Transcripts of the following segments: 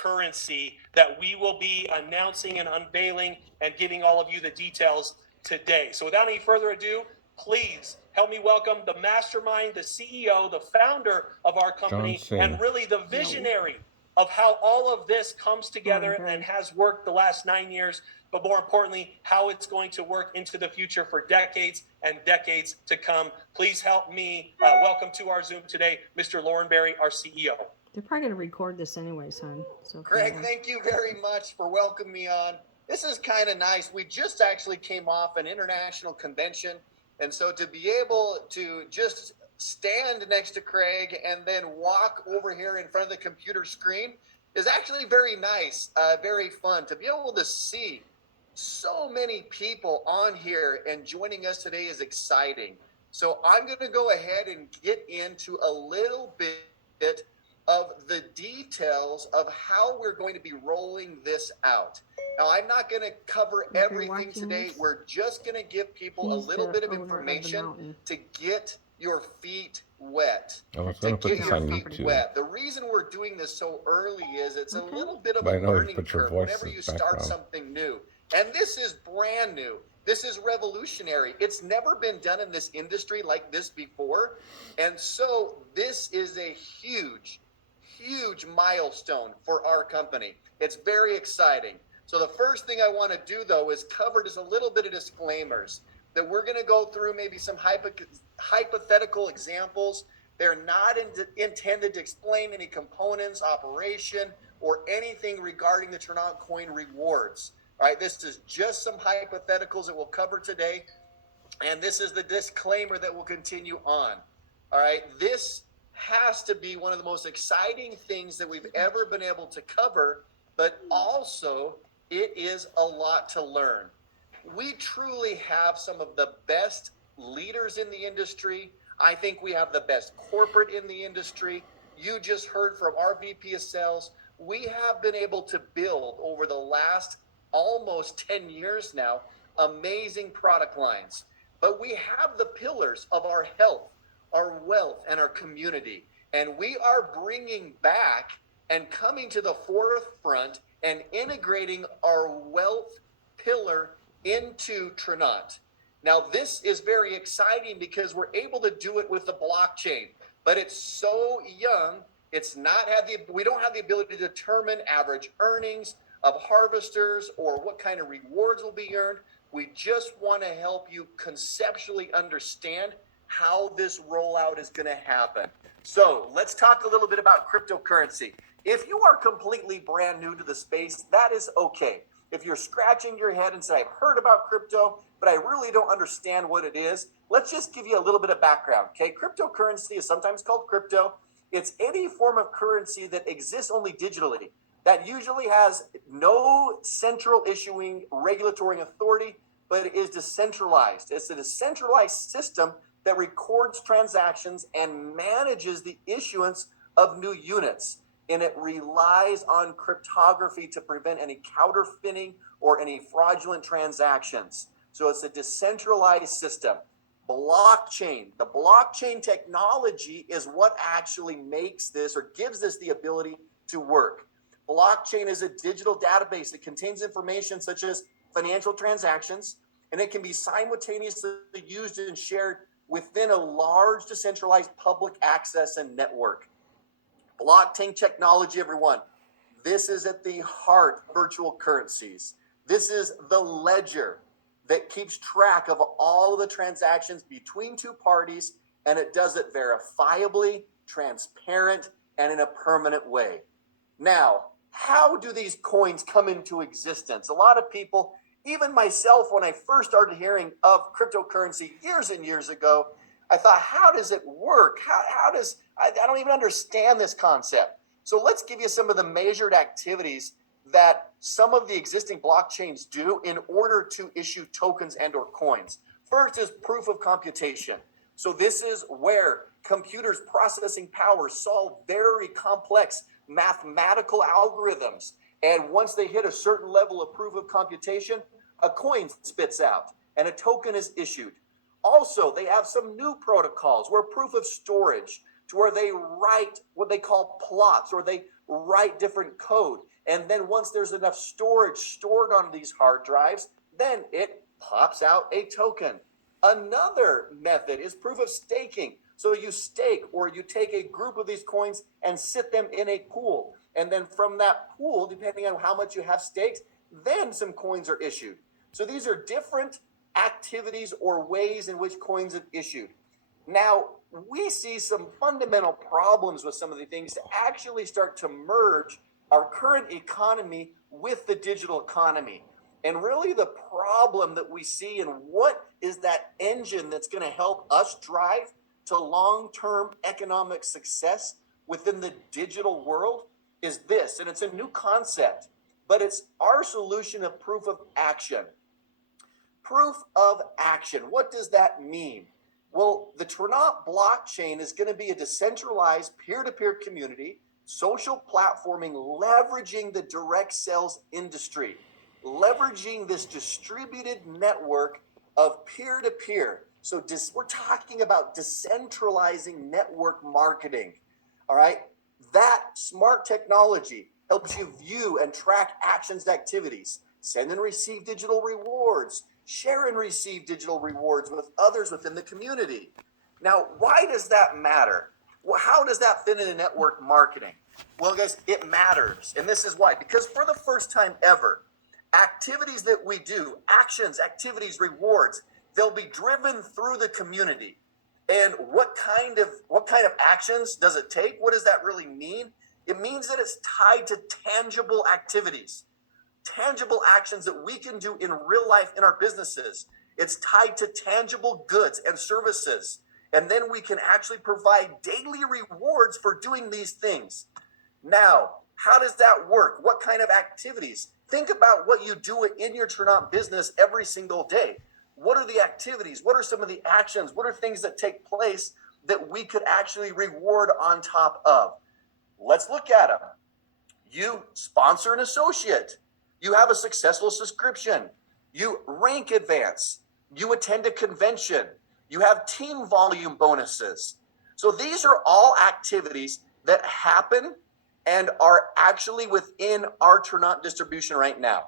cryptocurrency that we will be announcing and unveiling and giving all of you the details today. So without any further ado, please help me welcome the mastermind, the CEO, the founder of our company, and really the visionary of how all of this comes together and has worked the last 9 years, but more importantly, how it's going to work into the future for decades and decades to come. Please help me welcome to our Zoom today, Mr. Lauren Berry, our CEO. They're probably going to record this anyway, son. So Greg, thank you very much for welcoming me on. This is kind of nice. We just actually came off an international convention. And so to be able to just stand next to Craig and then walk over here in front of the computer screen is actually very nice, very fun. To be able to see so many people on here and joining us today is exciting. So I'm going to go ahead and get into a little bit of the details of how we're going to be rolling this out. Now, I'm not going to cover everything today. We're just going to give people a little bit of information to get your feet wet. To get your feet wet. The reason we're doing this so early is it's a little bit of a learning curve whenever you start something new. And this is brand new. This is revolutionary. It's never been done in this industry like this before. And so this is a huge milestone for our company. It's very exciting. So the first thing I want to do, though, is cover just a little bit of disclaimers that we're going to go through maybe some hypothetical examples. They're not intended to explain any components, operation, or anything regarding the tranont coin rewards. All right, this is just some hypotheticals that we'll cover today. And this is the disclaimer that will continue on. All right, this has to be one of the most exciting things that we've ever been able to cover, but also it is a lot to learn. We truly have some of the best leaders in the industry. I think we have the best corporate in the industry. You just heard from our VP of sales. We have been able to build over the last almost 10 years now, amazing product lines. But we have the pillars of our health, our wealth, and our community. And we are bringing back and coming to the forefront and integrating our wealth pillar into tranont. Now, this is very exciting because we're able to do it with the blockchain, but it's so young. We don't have the ability to determine average earnings of harvesters or what kind of rewards will be earned. We just want to help you conceptually understand how this rollout is going to happen. So let's talk a little bit about cryptocurrency. If you are completely brand new to the space, that is okay. If you're scratching your head and say, I've heard about crypto, but I really don't understand what it is, let's just give you a little bit of background, okay? Cryptocurrency is sometimes called crypto. It's any form of currency that exists only digitally, that usually has no central issuing regulatory authority, but it is decentralized. It's a decentralized system that records transactions and manages the issuance of new units. And it relies on cryptography to prevent any counterfeiting or any fraudulent transactions. So it's a decentralized system. Blockchain. The blockchain technology is what actually makes this or gives this the ability to work. Blockchain is a digital database that contains information such as financial transactions, and it can be simultaneously used and shared within a large decentralized public access and network. Blockchain technology, everyone. This is at the heart of virtual currencies. This is the ledger that keeps track of all of the transactions between two parties, and it does it verifiably, transparent, and in a permanent way. Now, how do these coins come into existence? A lot of people, even myself, when I first started hearing of cryptocurrency years and years ago, I thought, how does it work? I don't even understand this concept. So let's give you some of the measured activities that some of the existing blockchains do in order to issue tokens and or coins. First is proof of computation. So this is where computers' processing power solve very complex mathematical algorithms. And once they hit a certain level of proof of computation, a coin spits out and a token is issued. Also, they have some new protocols where proof of storage, to where they write what they call plots, or they write different code. And then once there's enough storage stored on these hard drives, then it pops out a token. Another method is proof of staking. So you stake, or you take a group of these coins and sit them in a pool. And then from that pool, depending on how much you have staked, then some coins are issued. So these are different activities or ways in which coins are issued. Now, we see some fundamental problems with some of the things to actually start to merge our current economy with the digital economy. And really the problem that we see, and what is that engine that's going to help us drive to long-term economic success within the digital world, is this. And it's a new concept, but it's our solution of proof of action. Proof of action. What does that mean? Well, the tranont blockchain is going to be a decentralized peer-to-peer community, social platforming, leveraging the direct sales industry, leveraging this distributed network of peer-to-peer. So we're talking about decentralizing network marketing. All right. That smart technology helps you view and track actions and activities, send and receive digital rewards, share and receive digital rewards with others within the community. Now, why does that matter? Well, how does that fit into network marketing? Well, guys, it matters. And this is why. Because for the first time ever, activities that we do, actions, activities, rewards, they'll be driven through the community. And what kind of actions does it take? What does that really mean? It means that it's tied to tangible activities, tangible actions that we can do in real life in our businesses. It's tied to tangible goods and services. And then we can actually provide daily rewards for doing these things. Now, how does that work? What kind of activities? Think about what you do in your tranont business every single day. What are the activities? What are some of the actions? What are things that take place that we could actually reward on top of? Let's look at them. You sponsor an associate. You have a successful subscription. You rank advance. You attend a convention. You have team volume bonuses. So these are all activities that happen and are actually within our tranont distribution right now.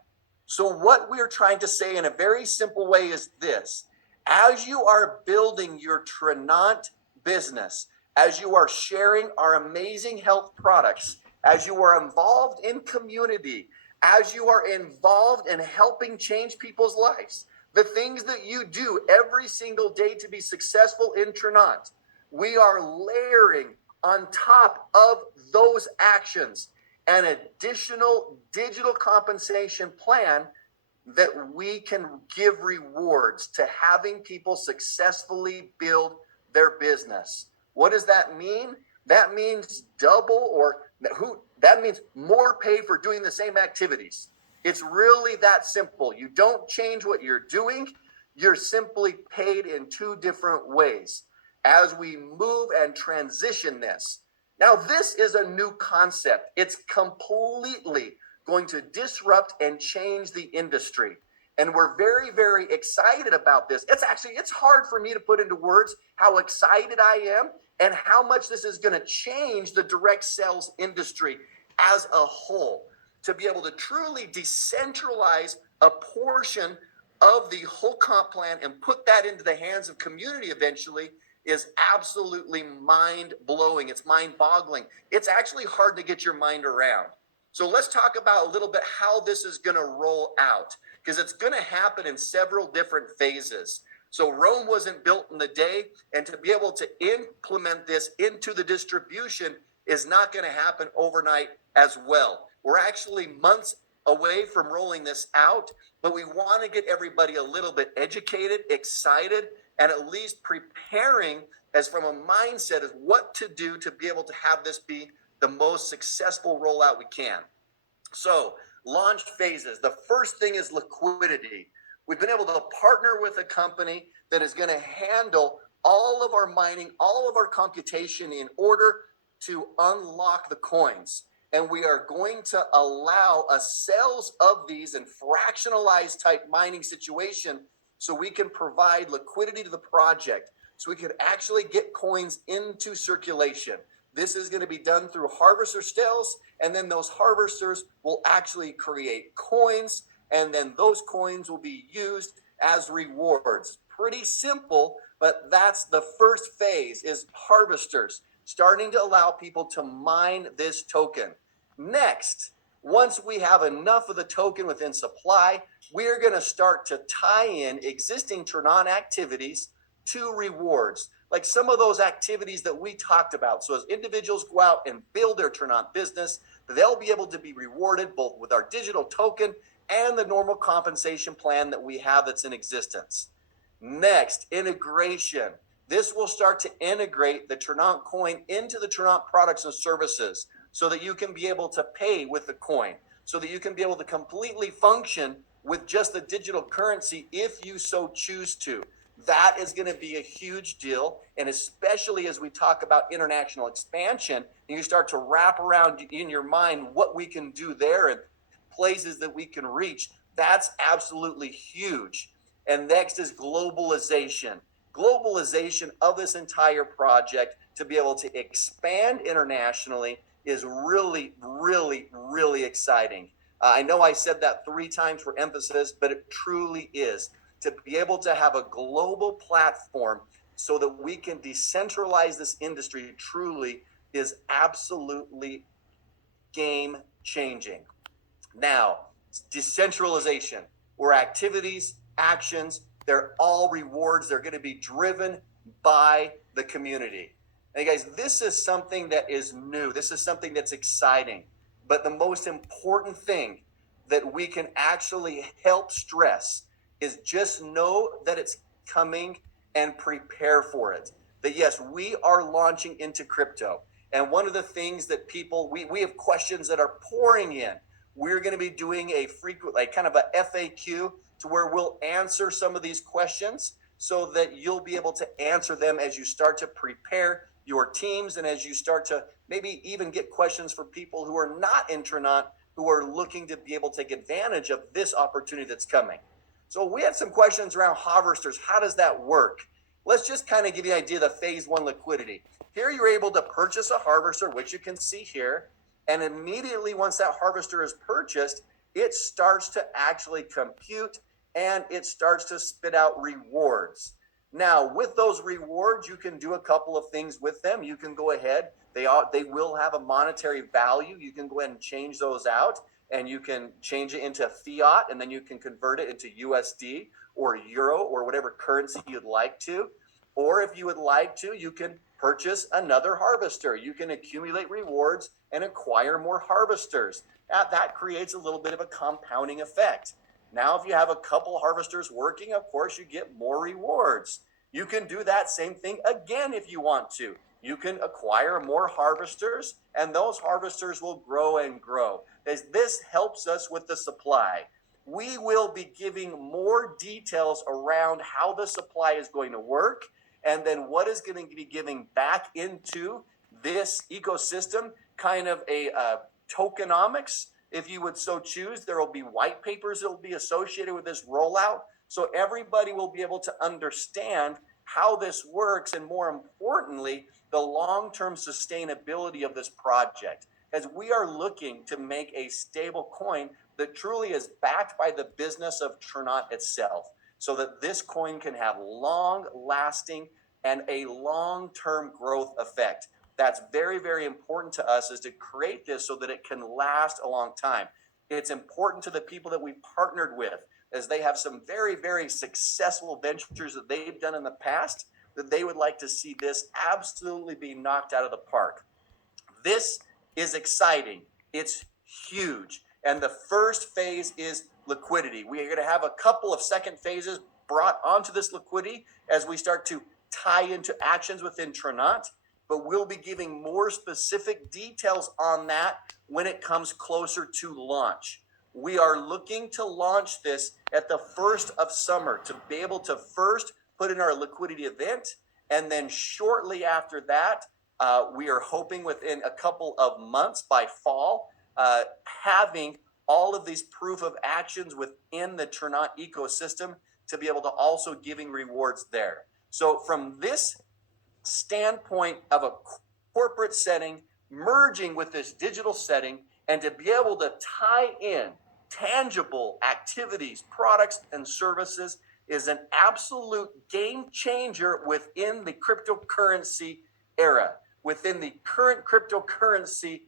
So what we're trying to say in a very simple way is this: as you are building your tranont business, as you are sharing our amazing health products, as you are involved in community, as you are involved in helping change people's lives, the things that you do every single day to be successful in tranont, we are layering on top of those actions an additional digital compensation plan that we can give rewards to having people successfully build their business. What does that mean? That means that means more pay for doing the same activities. It's really that simple. You don't change what you're doing. You're simply paid in two different ways as we move and transition this. Now, this is a new concept. It's completely going to disrupt and change the industry. And we're very, very excited about this. It's hard for me to put into words how excited I am and how much this is going to change the direct sales industry as a whole. To be able to truly decentralize a portion of the whole comp plan and put that into the hands of community eventually is absolutely mind-blowing. It's mind-boggling. It's actually hard to get your mind around. So let's talk about a little bit how this is going to roll out, because it's going to happen in several different phases. So Rome wasn't built in a day, and to be able to implement this into the distribution is not going to happen overnight as well. We're actually months away from rolling this out, but we want to get everybody a little bit educated, excited, and at least preparing as from a mindset of what to do to be able to have this be the most successful rollout we can. So launch phases. The first thing is liquidity. We've been able to partner with a company that is going to handle all of our mining, all of our computation in order to unlock the coins. And we are going to allow a sales of these in fractionalized type mining situation so we can provide liquidity to the project, so we can actually get coins into circulation. This is going to be done through harvester sales and then those harvesters will actually create coins, and then those coins will be used as rewards. Pretty simple, but that's the first phase, is harvesters, starting to allow people to mine this token. Next, once we have enough of the token within supply, we're going to start to tie in existing tranont activities to rewards, like some of those activities that we talked about. So as individuals go out and build their tranont business, they'll be able to be rewarded both with our digital token and the normal compensation plan that we have that's in existence. Next, integration. This will start to integrate the tranont coin into the tranont products and services so that you can be able to pay with the coin, so that you can be able to completely function with just the digital currency if you so choose to. That is going to be a huge deal. And especially as we talk about international expansion, and you start to wrap around in your mind what we can do there and places that we can reach, that's absolutely huge. And next is globalization. Globalization of this entire project to be able to expand internationally is really, really, really exciting. I know I said that 3 times for emphasis, but it truly is. To be able to have a global platform so that we can decentralize this industry truly is absolutely game changing. Now, decentralization, where activities, actions, they're all rewards. They're going to be driven by the community. And guys, this is something that is new. This is something that's exciting. But the most important thing that we can actually help stress is just know that it's coming and prepare for it. That yes, we are launching into crypto. And one of the things that people, we have questions that are pouring in. We're going to be doing a frequent, like kind of a FAQ to where we'll answer some of these questions so that you'll be able to answer them as you start to prepare your teams and as you start to maybe even get questions for people who are not in tranont, who are looking to be able to take advantage of this opportunity that's coming. So we had some questions around harvesters. How does that work? Let's just kind of give you an idea of the phase 1 liquidity. Here you're able to purchase a harvester, which you can see here. And immediately once that harvester is purchased, it starts to actually compute and it starts to spit out rewards. Now, with those rewards, you can do a couple of things with them. You can go ahead. They will have a monetary value. You can go ahead and change those out, and you can change it into fiat, and then you can convert it into USD or euro or whatever currency you'd like to. Or if you would like to, you can purchase another harvester. You can accumulate rewards and acquire more harvesters. That creates a little bit of a compounding effect. Now, if you have a couple harvesters working, of course, you get more rewards. You can do that same thing again if you want to. You can acquire more harvesters, and those harvesters will grow and grow. This helps us with the supply. We will be giving more details around how the supply is going to work, and then what is going to be giving back into this ecosystem, kind of a tokenomics, if you would so choose. There will be white papers that will be associated with this rollout, so everybody will be able to understand how this works, and more importantly, the long-term sustainability of this project, as we are looking to make a stable coin that truly is backed by the business of tranont itself, so that this coin can have long-lasting and a long-term growth effect. That's very, very important to us, is to create this so that it can last a long time. It's important to the people that we've partnered with, as they have some very, very successful ventures that they've done in the past, that they would like to see this absolutely be knocked out of the park. This is exciting. It's huge. And the first phase is liquidity. We are going to have a couple of second phases brought onto this liquidity as we start to tie into actions within tranont, but we'll be giving more specific details on that when it comes closer to launch. We are looking to launch this at the first of summer, to be able to first put in our liquidity event, and then shortly after that, we are hoping within a couple of months, by fall, having all of these proof of actions within the tranont ecosystem to be able to also giving rewards there. So from this standpoint of a corporate setting merging with this digital setting, and to be able to tie in tangible activities, products, and services is an absolute game changer within the cryptocurrency era, within the current cryptocurrency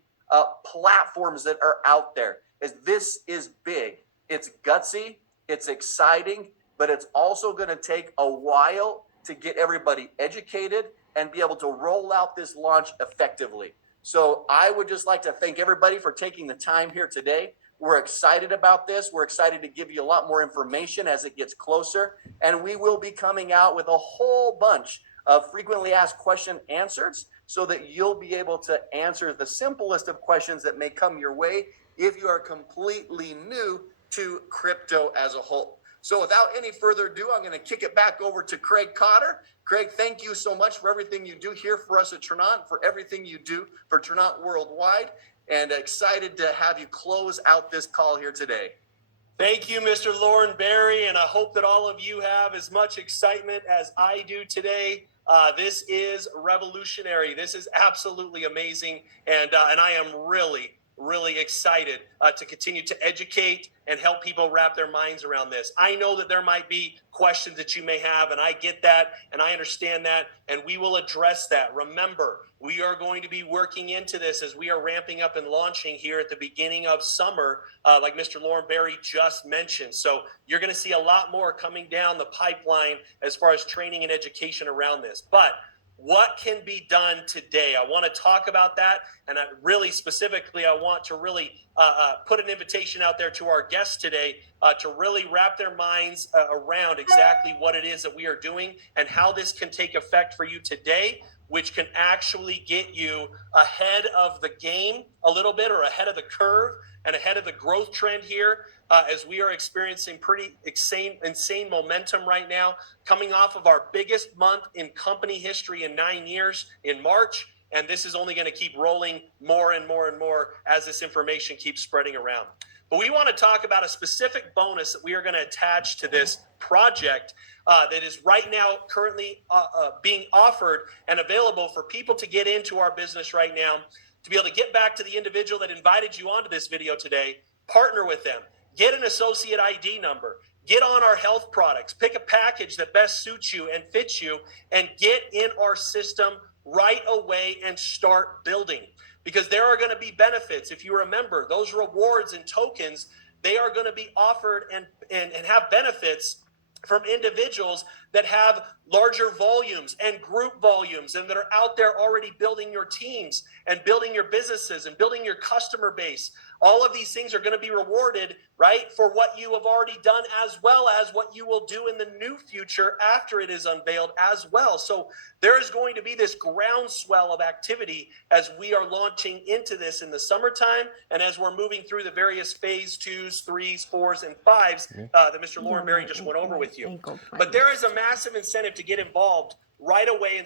platforms that are out there. This is big. It's gutsy, it's exciting, but it's also going to take a while to get everybody educated and be able to roll out this launch effectively. So I would just like to thank everybody for taking the time here today. We're excited about this. We're excited to give you a lot more information as it gets closer. And we will be coming out with a whole bunch of frequently asked question answers so that you'll be able to answer the simplest of questions that may come your way if you are completely new to crypto as a whole. So without any further ado, I'm going to kick it back over to Craig Cotter. Craig, thank you so much for everything you do here for us at Tranont, for everything you do for Tranont Worldwide, and excited to have you close out this call here today. Thank you, Mr. Lauren Berry, and I hope that all of you have as much excitement as I do today. This is revolutionary. This is absolutely amazing, and I am really excited to continue to educate and help people wrap their minds around this. I know that there might be questions that you may have, and I get that, and I understand that, and we will address that. Remember, we are going to be working into this as we are ramping up and launching here at the beginning of summer, like Mr. Lauren Berry just mentioned. So you're going to see a lot more coming down the pipeline as far as training and education around this. But what can be done today? I want to talk about that, and really specifically, I want to really put an invitation out there to our guests today to really wrap their minds around exactly what it is that we are doing and how this can take effect for you today, which can actually get you ahead of the game a little bit, or ahead of the curve and ahead of the growth trend here, as we are experiencing pretty insane momentum right now, coming off of our biggest month in company history in 9 years in March. And this is only going to keep rolling more and more and more as this information keeps spreading around. But we want to talk about a specific bonus that we are going to attach to this project that is right now currently being offered and available for people to get into our business right now, to be able to get back to the individual that invited you onto this video today, partner with them, get an associate ID number, get on our health products, pick a package that best suits you and fits you, and get in our system right away and start building. Because there are going to be benefits. If you remember, those rewards and tokens, they are going to be offered and have benefits from individuals that have larger volumes and group volumes and that are out there already building your teams and building your businesses and building your customer base. All of these things are going to be rewarded, right, for what you have already done, as well as what you will do in the new future after it is unveiled as well. So there is going to be this groundswell of activity as we are launching into this in the summertime, and as we're moving through the various phase 2s, 3s, 4s, and 5s that Mr. Lauren Berry just went over with you. But there is a massive incentive to get involved right away and